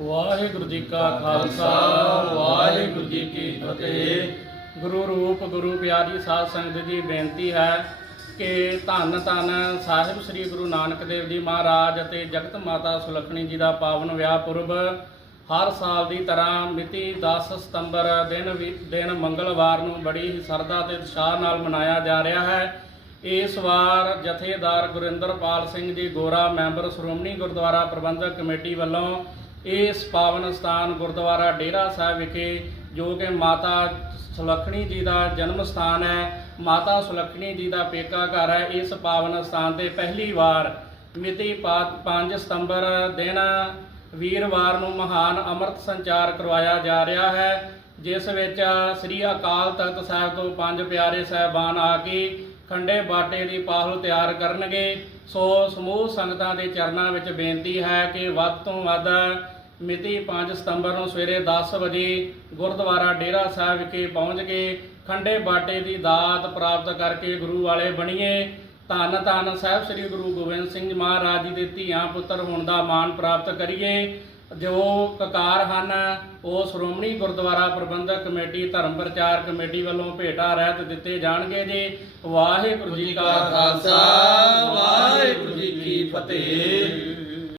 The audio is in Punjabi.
ਵਾਹਿਗੁਰੂ ਜੀ ਕਾ ਖਾਲਸਾ, ਵਾਹਿਗੁਰੂ ਜੀ ਕੀ ਫਤਿਹ। ਗੁਰੂ ਰੂਪ, ਗੁਰੂ ਪਿਆਰੀ ਸਾਧ ਸੰਗਤ ਜੀ, ਬੇਨਤੀ ਹੈ ਕਿ ਧੰਨ ਧੰਨ ਸਾਹਿਬ ਸ੍ਰੀ ਗੁਰੂ ਨਾਨਕ ਦੇਵ ਜੀ ਮਹਾਰਾਜ ਅਤੇ ਜਗਤ ਮਾਤਾ ਸੁਲੱਖਣੀ ਜੀ ਦਾ ਪਾਵਨ ਵਿਆਹ ਪੁਰਬ ਹਰ ਸਾਲ ਦੀ ਤਰ੍ਹਾਂ ਮਿਤੀ 10 ਸਤੰਬਰ ਦਿਨ ਵੀ, ਦਿਨ ਮੰਗਲਵਾਰ ਨੂੰ ਬੜੀ ਹੀ ਸਰਦਾ ਤੇ ਉਤਸ਼ਾਹ ਨਾਲ ਮਨਾਇਆ ਜਾ ਰਿਹਾ ਹੈ। ਇਸ ਵਾਰ ਜਥੇਦਾਰ ਗੁਰਿੰਦਰਪਾਲ ਸਿੰਘ ਜੀ ਗੋਰਾ ਮੈਂਬਰ ਸ਼੍ਰੋਮਣੀ ਗੁਰਦੁਆਰਾ ਪ੍ਰਬੰਧਕ ਕਮੇਟੀ ਵੱਲੋਂ ਇਸ ਪਾਵਨ ਸਥਾਨ ਗੁਰਦੁਆਰਾ ਡੇਰਾ ਸਾਹਿਬ ਵਿਖੇ ਜੋ ਕਿ ਮਾਤਾ ਸੁਲੱਖਣੀ ਜੀ ਦਾ ਜਨਮ ਸਥਾਨ ਹੈ, ਮਾਤਾ ਸੁਲੱਖਣੀ ਜੀ ਦਾ ਪੇਕਾ ਘਰ ਹੈ, ਇਸ ਪਾਵਨ ਸਥਾਨ ਤੇ ਪਹਿਲੀ ਵਾਰ ਮਿਤੀ 5 ਸਤੰਬਰ ਦਿਨ ਵੀਰਵਾਰ ਨੂੰ ਮਹਾਨ ਅੰਮ੍ਰਿਤ ਸੰਚਾਰ ਕਰਵਾਇਆ ਜਾ ਰਿਹਾ ਹੈ, ਜਿਸ ਵਿੱਚ ਸ੍ਰੀ ਅਕਾਲ ਤਖਤ ਸਾਹਿਬ ਤੋਂ ਪੰਜ ਪਿਆਰੇ ਸਾਹਿਬਾਨ ਆ ਕੇ ਖੰਡੇ ਬਾਟੇ ਦੀ ਪਾਹਲ ਤਿਆਰ ਕਰਨਗੇ। ਸੋ ਸਮੂਹ ਸੰਗਤਾਂ ਦੇ ਚਰਨਾਂ ਵਿੱਚ ਬੇਨਤੀ ਹੈ ਕਿ ਵੱਧ ਤੋਂ ਵੱਧ ਮਿਤੀ 5 ਸਤੰਬਰ ਨੂੰ ਸਵੇਰੇ 10 ਵਜੇ ਗੁਰਦੁਆਰਾ ਡੇਰਾ ਸਾਹਿਬ ਵਿਖੇ ਪਹੁੰਚ ਕੇ ਖੰਡੇ ਬਾਟੇ ਦੀ ਦਾਤ ਪ੍ਰਾਪਤ ਕਰਕੇ ਗੁਰੂ ਵਾਲੇ ਬਣੀਏ। ਧੰਨ ਧੰਨ ਸਾਹਿਬ ਸ੍ਰੀ ਗੁਰੂ ਗੋਬਿੰਦ ਸਿੰਘ ਮਹਾਰਾਜ ਜੀ ਦੇ ਧੀਆਂ ਪੁੱਤਰ ਹੋਣ ਦਾ ਮਾਣ ਪ੍ਰਾਪਤ ਕਰੀਏ। ਜੋ ਕਕਾਰ ਹਨ, ਉਹ ਸ਼੍ਰੋਮਣੀ ਗੁਰਦੁਆਰਾ ਪ੍ਰਬੰਧਕ ਕਮੇਟੀ, ਧਰਮ ਪ੍ਰਚਾਰ ਕਮੇਟੀ ਵੱਲੋਂ ਭੇਟਾ ਰਹਿਤ ਦਿੱਤੇ ਜਾਣਗੇ ਜੀ। ਵਾਹਿਗੁਰੂ ਜੀ ਕਾ ਖਾਲਸਾ, ਵਾਹਿਗੁਰੂ ਜੀ ਕੀ ਫਤਿਹ।